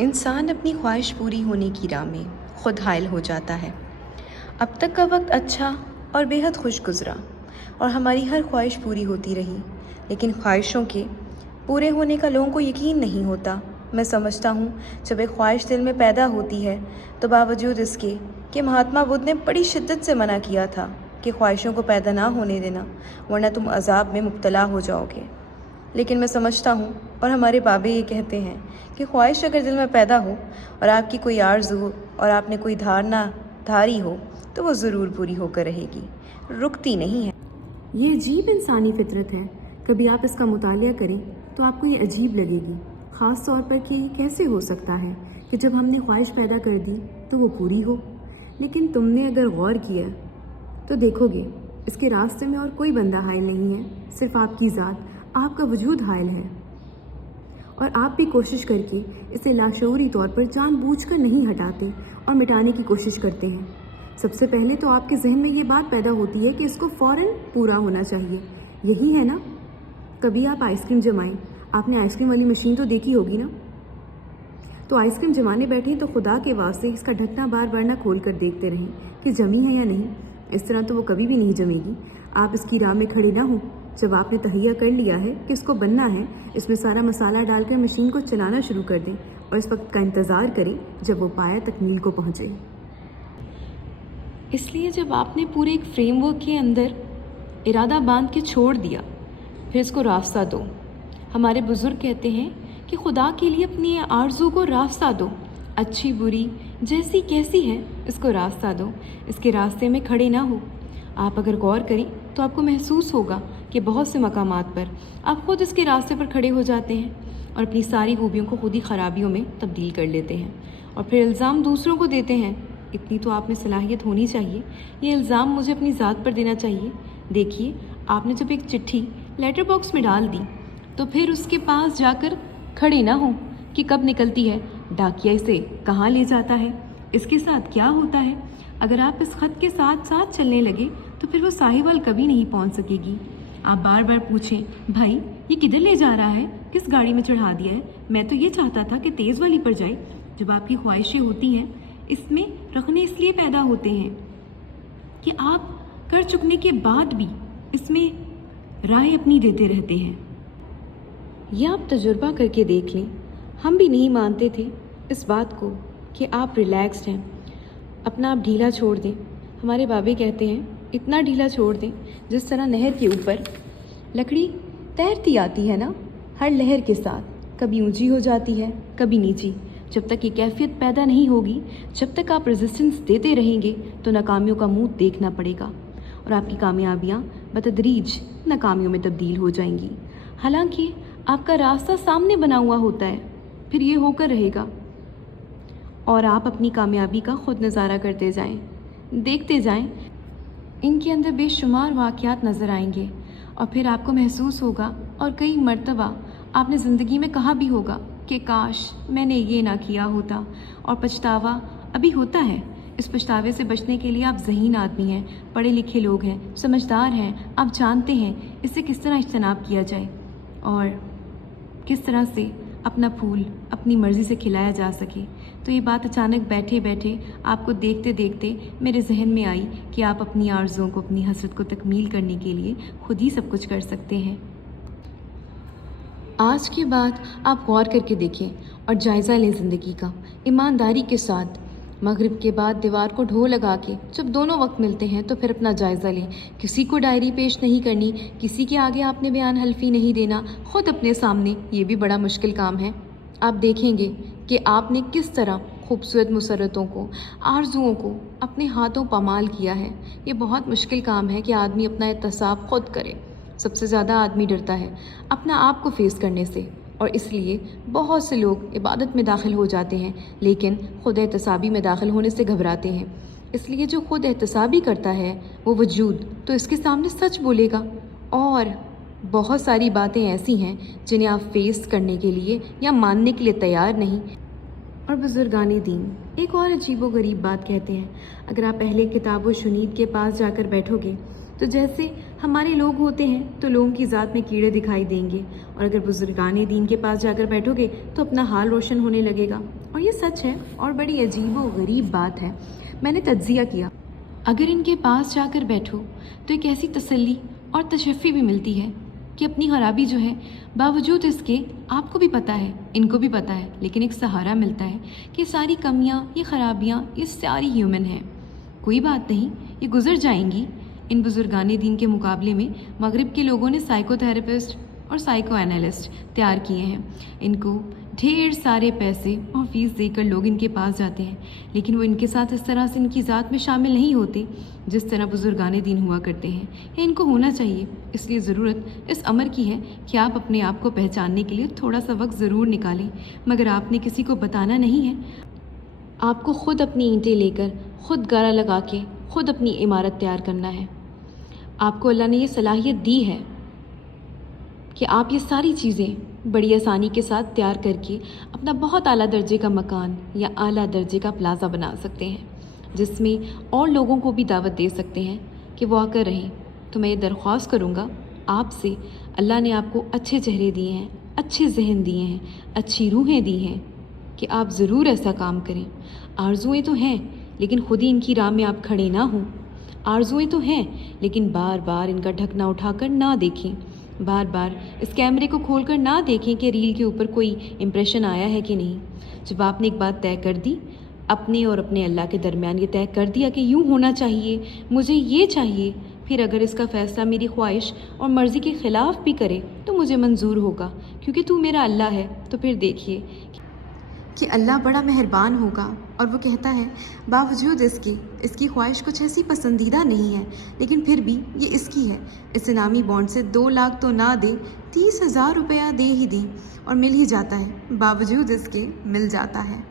इंसान अपनी ख्वाहिश पूरी होने की राह में खुद हायल हो जाता है। अब तक का वक्त अच्छा और बेहद खुश गुजरा और हमारी हर ख्वाहिश पूरी होती रही, लेकिन ख्वाहिशों के पूरे होने का लोगों को यकीन नहीं होता। मैं समझता हूँ जब एक ख्वाहिश दिल में पैदा होती है तो बावजूद इसके कि महात्मा बुद्ध ने बड़ी शिद्दत से मना किया था कि ख्वाहिशों को पैदा ना होने देना, वरना तुम अजाब में मुब्तला हो जाओगे। लेकिन मैं समझता हूँ और हमारे बाबे ये कहते हैं कि ख्वाहिश अगर दिल में पैदा हो और आपकी कोई आरज़ू हो और आपने कोई धारणा धारी हो तो वो ज़रूर पूरी होकर रहेगी, रुकती नहीं है। ये अजीब इंसानी फितरत है। कभी आप इसका मुतालिया करें तो आपको ये अजीब लगेगी, ख़ास तौर पर कि कैसे हो सकता है कि जब हमने ख्वाहिश पैदा कर दी तो वो पूरी हो। लेकिन तुमने अगर गौर किया तो देखोगे इसके रास्ते में और कोई बंदा हायल नहीं है, सिर्फ आपकी ज़ात, आपका वजूद हायल है। और आप भी कोशिश करके इसे लाशऊरी तौर पर जानबूझकर नहीं हटाते और मिटाने की कोशिश करते हैं। सबसे पहले तो आपके जहन में ये बात पैदा होती है कि इसको फ़ौरन पूरा होना चाहिए, यही है ना। कभी आप आइसक्रीम जमाएं, आपने आइसक्रीम वाली मशीन तो देखी होगी ना। तो आइसक्रीम जमाने बैठें तो खुदा के वास्ते इसका ढक्कना बार बार ना खोल कर देखते रहें कि जमी है या नहीं। इस तरह तो वो कभी भी नहीं जमेगी। आप इसकी राह में खड़े ना हो। जब आपने तहैया कर लिया है कि इसको बनना है, इसमें सारा मसाला डालकर मशीन को चलाना शुरू कर दें और इस वक्त का इंतज़ार करें जब वो पाया तकमील को पहुँचे। इसलिए जब आपने पूरे एक फ्रेमवर्क के अंदर इरादा बांध के छोड़ दिया, फिर इसको रास्ता दो। हमारे बुज़ुर्ग कहते हैं कि खुदा के लिए अपनी आरज़ू को रास्ता दो, अच्छी बुरी जैसी कैसी है इसको रास्ता दो, इसके रास्ते में खड़े ना हो। आप अगर गौर करें तो आपको महसूस होगा कि बहुत से मकामात पर आप खुद इसके रास्ते पर खड़े हो जाते हैं और अपनी सारी खूबियों को खुद ही ख़राबियों में तब्दील कर लेते हैं और फिर इल्ज़ाम दूसरों को देते हैं। इतनी तो आप में सलाहियत होनी चाहिए, ये इल्ज़ाम मुझे अपनी ज़ात पर देना चाहिए। देखिए, आपने जब एक चिट्ठी लेटर बॉक्स में डाल दी तो फिर उसके पास जाकर खड़े ना हो कि कब निकलती है, डाकिया इसे कहाँ ले जाता है, इसके साथ क्या होता है। अगर आप इस ख़त के साथ साथ चलने लगे तो फिर वो साहिवाल कभी नहीं पहुंच सकेगी। आप बार बार पूछें, भाई ये किधर ले जा रहा है, किस गाड़ी में चढ़ा दिया है, मैं तो ये चाहता था कि तेज़ वाली पर जाए। जब आपकी ख्वाहिशें होती हैं, इसमें रखने इसलिए पैदा होते हैं कि आप कर चुकने के बाद भी इसमें राय अपनी देते रहते हैं। यह आप तजुर्बा करके देख लें। हम भी नहीं मानते थे इस बात को कि आप रिलैक्स्ड हैं, अपना आप ढीला छोड़ दें। हमारे बाबे कहते हैं इतना ढीला छोड़ दें जिस तरह नहर के ऊपर लकड़ी तैरती आती है ना, हर लहर के साथ, कभी ऊंची हो जाती है कभी नीची। जब तक ये कैफियत पैदा नहीं होगी, जब तक आप रेजिस्टेंस देते रहेंगे तो नाकामियों का मुंह देखना पड़ेगा और आपकी कामयाबियाँ बतदरीज नाकामियों में तब्दील हो जाएंगी। हालांकि आपका रास्ता सामने बना हुआ होता है, फिर ये होकर रहेगा और आप अपनी कामयाबी का खुद नज़ारा करते जाएं, देखते जाएं। इनके अंदर बेशुमार वाक़यात नज़र आएंगे और फिर आपको महसूस होगा और कई मर्तबा आपने ज़िंदगी में कहा भी होगा कि काश मैंने ये ना किया होता, और पछतावा अभी होता है। इस पछतावे से बचने के लिए आप ज़हीन आदमी हैं, पढ़े लिखे लोग हैं, समझदार हैं, आप जानते हैं इससे किस तरह इज्तनाब किया जाए और किस तरह से अपना फूल अपनी मर्ज़ी से खिलाया जा सके। तो ये बात अचानक बैठे बैठे आपको देखते देखते मेरे जहन में आई कि आप अपनी आरज़ुओं को, अपनी हसरत को तकमील करने के लिए खुद ही सब कुछ कर सकते हैं। आज के बाद आप गौर करके देखें और जायज़ा लें ज़िंदगी का, ईमानदारी के साथ। मगरिब के बाद दीवार को ढो लगा के जब दोनों वक्त मिलते हैं तो फिर अपना जायज़ा लें। किसी को डायरी पेश नहीं करनी, किसी के आगे आपने बयान हल्फी नहीं देना, ख़ुद अपने सामने, ये भी बड़ा मुश्किल काम है। आप देखेंगे कि आपने किस तरह खूबसूरत मुसरतों को, आरजुओं को अपने हाथों पामाल किया है। ये बहुत मुश्किल काम है कि आदमी अपना एहतसाब ख़ुद करे। सबसे ज़्यादा आदमी डरता है अपना आप को फेस करने से और इसलिए बहुत से लोग इबादत में दाखिल हो जाते हैं लेकिन ख़ुद एहतसाबी में दाखिल होने से घबराते हैं। इसलिए जो ख़ुद एहतसाबी करता है वो वजूद तो इसके सामने सच बोलेगा। और बहुत सारी बातें ऐसी हैं जिन्हें आप फेस करने के लिए या मानने के लिए तैयार नहीं। और बुजुर्गान दीन एक और अजीब व गरीब बात कहते हैं, अगर आप पहले किताब व शुनीद के पास जाकर बैठोगे तो जैसे हमारे लोग होते हैं तो लोगों की ज़ात में कीड़े दिखाई देंगे, और अगर बुजुर्गान दीन के पास जाकर बैठोगे तो अपना हाल रोशन होने लगेगा। और ये सच है और बड़ी अजीब व गरीब बात है। मैंने तज्जिया किया। अगर इनके पास जाकर बैठो तो एक ऐसी तसल्ली और तशफ़ी भी मिलती है कि अपनी ख़राबी जो है बावजूद इसके आपको भी पता है, इनको भी पता है, लेकिन एक सहारा मिलता है कि सारी कमियां, ये ख़राबियां, ये सारी ह्यूमन हैं। कोई बात नहीं, ये गुज़र जाएंगी। इन बुजुर्गाने दीन के मुकाबले में मगरिब के लोगों ने साइकोथेरेपिस्ट और साइको एनालिस्ट तैयार किए हैं। इनको ढेर सारे पैसे और फीस देकर लोग इनके पास जाते हैं, लेकिन वो इनके साथ इस तरह से इनकी ज़ात में शामिल नहीं होते जिस तरह बुजुर्गाने दीन हुआ करते हैं, या इनको होना चाहिए। इसलिए ज़रूरत इस अमर की है कि आप अपने आप को पहचानने के लिए थोड़ा सा वक्त ज़रूर निकालें, मगर आपने किसी को बताना नहीं है। आपको ख़ुद अपनी ईंटें लेकर, ख़ुद गारा लगा के, ख़ुद अपनी इमारत तैयार करना है। आपको अल्लाह ने ये सलाहियत दी है कि आप ये सारी चीज़ें बड़ी आसानी के साथ तैयार करके अपना बहुत आला दर्जे का मकान या आला दर्जे का प्लाज़ा बना सकते हैं, जिसमें और लोगों को भी दावत दे सकते हैं कि वो आकर रहें। तो मैं ये दरख्वास्त करूँगा आपसे, अल्लाह ने आपको अच्छे चेहरे दिए हैं, अच्छे जहन दिए हैं, अच्छी रूहें दी हैं कि आप ज़रूर ऐसा काम करें। आरज़ुएँ तो हैं, लेकिन खुद ही इनकी राह में आप खड़े ना हों। आरज़ुएँ तो हैं, लेकिन बार बार इनका ढकना उठाकर ना देखें, बार बार इस कैमरे को खोलकर ना देखें कि रील के ऊपर कोई इम्प्रेशन आया है कि नहीं। जब आपने एक बात तय कर दी, अपने और अपने अल्लाह के दरमियान ये तय कर दिया कि यूँ होना चाहिए, मुझे ये चाहिए, फिर अगर इसका फ़ैसला मेरी ख्वाहिश और मर्ज़ी के ख़िलाफ़ भी करे तो मुझे मंजूर होगा, क्योंकि तू मेरा अल्लाह है। तो फिर देखिए कि अल्लाह बड़ा मेहरबान होगा और वो कहता है बावजूद इसकी ख्वाहिश कुछ ऐसी पसंदीदा नहीं है, लेकिन फिर भी ये इसकी है। इस इनामी बॉन्ड से 2 लाख तो ना दे, 30,000 रुपया दे ही दी और मिल ही जाता है, बावजूद इसके मिल जाता है।